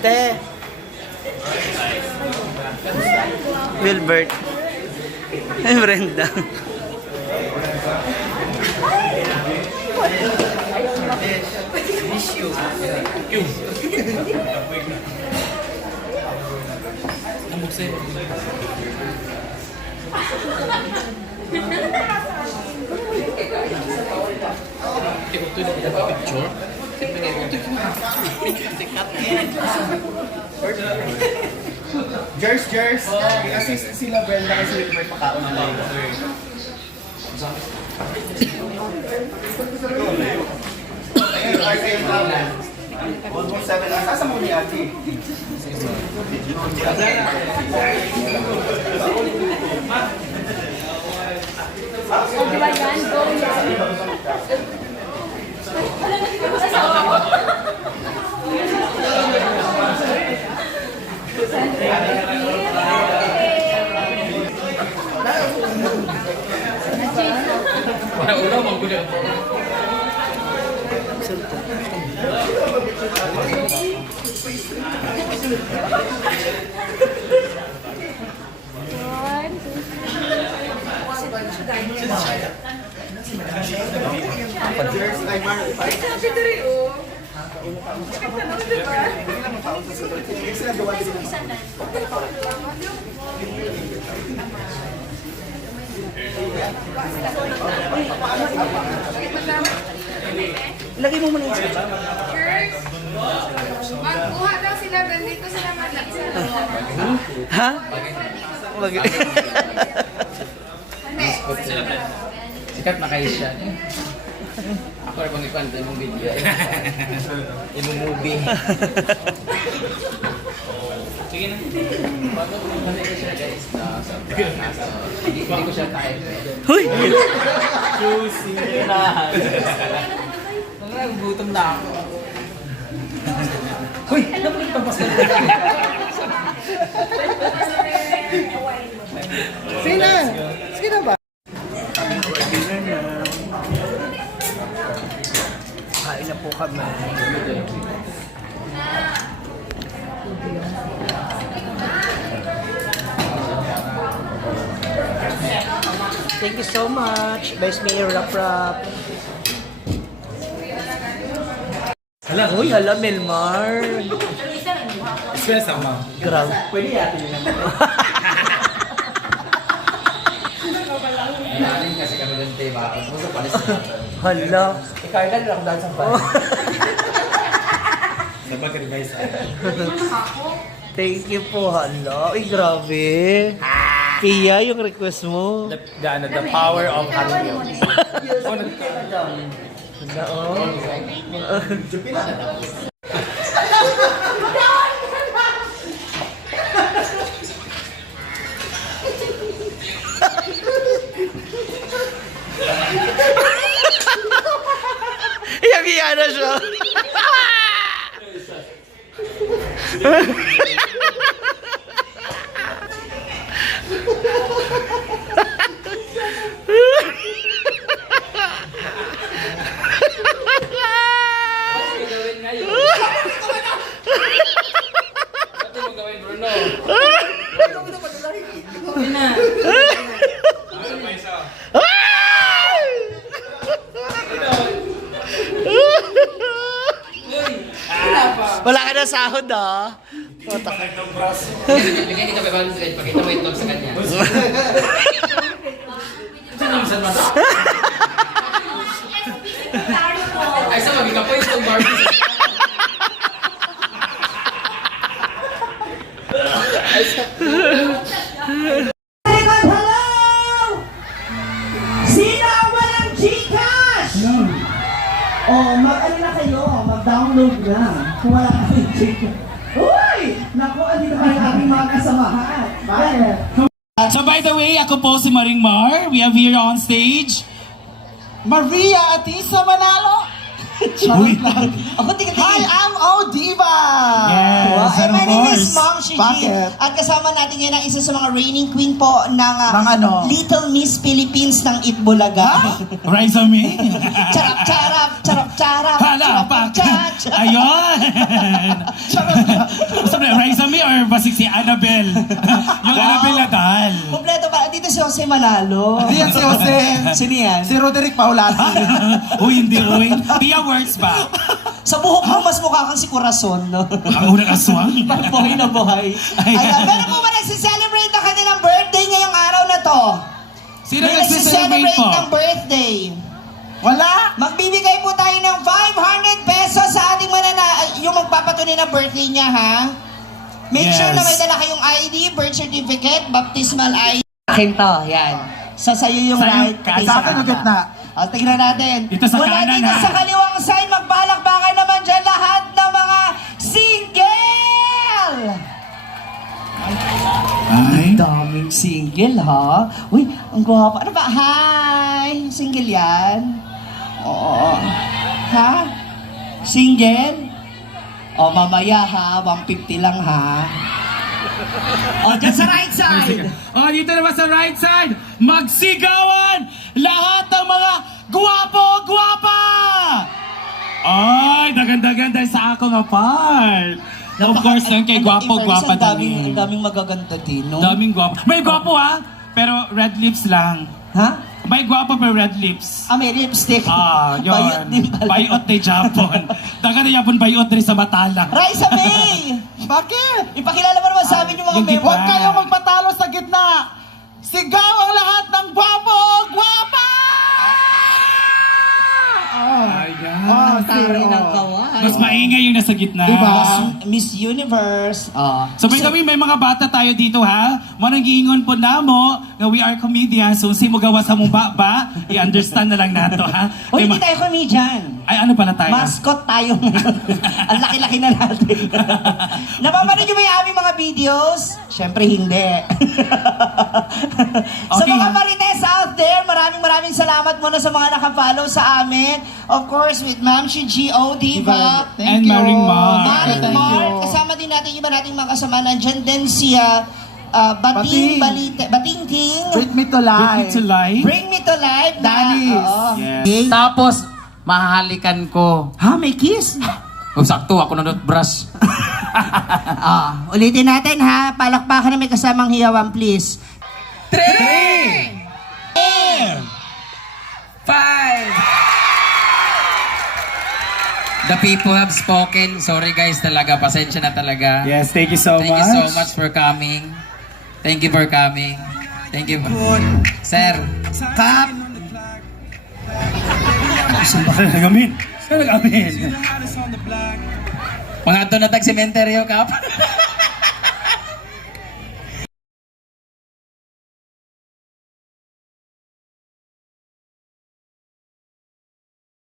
Te. Wilbert. Ay, Brenda. Jers, i-assist sila Brenda kasi may pakaon na lang. Ayun, RKM Travel. Almost 7 hours. Asa mo ni Ate? Di ba yan? Go yan. Una manggulo. Jers, ay Mar. Sabi ko rin, oh. Sila gawa din ng Lagay mo muna yung Cheers! Magkuha daw sila, ganito sila mag-isa. Ha? Lagay. Sikat na kayo siya. Ako rin pang ikwanta yung video. Yung movie. Sige na. Bago ko siya guys. Hindi ko siya type. Huy! Juicy na. Gutom na ako. Hoy! Ano po yung papasal? Sina? Sino ba? Kain na po kami. Thank you so much. Vice Mayor Rap Rap. Hala, Uy, hala, Melmar. Espera sama. Grabe. Pwede yatin nila. Nalalim kasi kami doon tayo ba? Huwag mo palis na. Hala. Ikaw ilan lang dahil sa palis. Sabag ka rin guys. Thank you po, hala. Uy, grabe. Kaya yung request mo. The power of Hario. Hala, oh. Iya na siya. Wala ka na sahod, ah. Bigyan kita pa balance rate. Pakita mo ito sa kanya. Saan naman saan mata? Ay, sa magiging po itong Barbie. Hello! Sino ang walang Gcash? Oh, mag-ano na kayo, mag-download na. Kung wala kayong Gcash. Uy! Naku, ano na kayo aking mga kasamahan. So by the way, ako po si Maring Mar. We have here on stage Maria Atisa Manalo. Uy. Ako tingin. Hi, I'm Odiva! Yes, Ay, and my of name is course. Ma'am Shiji. Bakit? At kasama natin ngayon ang isa sa mga reigning queen po ng Ng ano? Little Miss Philippines ng Itbulaga. Rise on me. Charap, charap, charap, charap. Hala, charap, pak. charap, charap. Ayun. Sabi, Rise on me or basig si Annabelle? Yung Annabelle Nadal. Kompleto pa. Dito si Jose Manalo. Hindi yan si Jose. Sino yan? Si Roderick Paulati. Uy, hindi, uy. Tia words ba? Sa buhok mo, mas mukha kang si Corazon, no? Ang unang aswang. Parang buhay na buhay. Ayan, meron po ba nagsiselebrate na kanilang birthday ngayong araw na to? Sino May nagsiselebrate nagsiselebrate po? ng birthday. Wala? Magbibigay po tayo ng 500 pesos sa ating yung magpapatunay ng birthday niya, ha? Make sure Yes. na may dala kayong ID, birth certificate, baptismal ID. Akin to, yan. So, sa'yo yung Sa'yo, right. Sa akin yung gitna. O, tignan natin. Ito sa Mula kanan, dito ha? sa kaliwang side, magbalakbakan naman dyan lahat ng mga single! Ay. Daming single, ha? Uy, ang gwapo. Ano ba? Hi! Single yan? Oo. Ha? Single? O, mamaya, ha? 150 lang, ha? O, dyan sa right side. Oh, dito naman sa right side, magsigawan lahat ng mga guwapo-guwapa! Ay, dagan-dagan dahil sa ako nga part. Of course, lang kay guwapo-guwapa Ang din. daming magaganda din, no? Daming guwapo. May guwapo ha, pero red lips lang. Ha? May guwapo pero red lips. Ah, may lipstick. Ah, yun. Bayot din pala. Bayot ni Japon. Dagan na yapon bayot rin sa Matala. Raisa May! Bakit? Ipakilala mo naman sa amin yung mga Yung member. Huwag kayong magpatalo sa gitna. Sigaw ang lahat ng gwapo, gwapa! Ayan. Tari ng kawan. Mas maingay yung nasa gitna. Diba? Miss Universe. So by the way, may mga bata tayo dito ha. Manang giingon po namo nga we are comedians. So si mo gawa sa mong ba, i-understand na lang nato ha. Uy, May hindi tayo comedian. Ay, ano pala tayo? Mascot tayo. Ang laki-laki na natin. Napapanood nyo ba yung aming mga videos? Siyempre hindi. Sa Okay, mga ha? marites out there, maraming salamat muna sa mga nakafollow sa amin. Of course, with Ma'am Shiji O, Diva. And Maring Mar. Maring Thank Mark, you. kasama din natin yung iba nating mga kasama. Nandyan din si Bating Ting. Bring me to life. to life. Bring Me to Life. Danis. Yes. Tapos, mahalikan ko. Ha, may kiss? Oh, sakto, ako na brush. Ulitin natin ha. Palakpakan na may kasamang hiyawan, please. 3! 5! The people have spoken. Sorry guys talaga. Pasensya na talaga. Yes, thank you so Thank much. you so much for coming. Thank you for coming. Thank you. Sir, Kap! Saan ba kayo nag-amin? Saan nag-amin? mga ito na tag-sementeryo, Kap.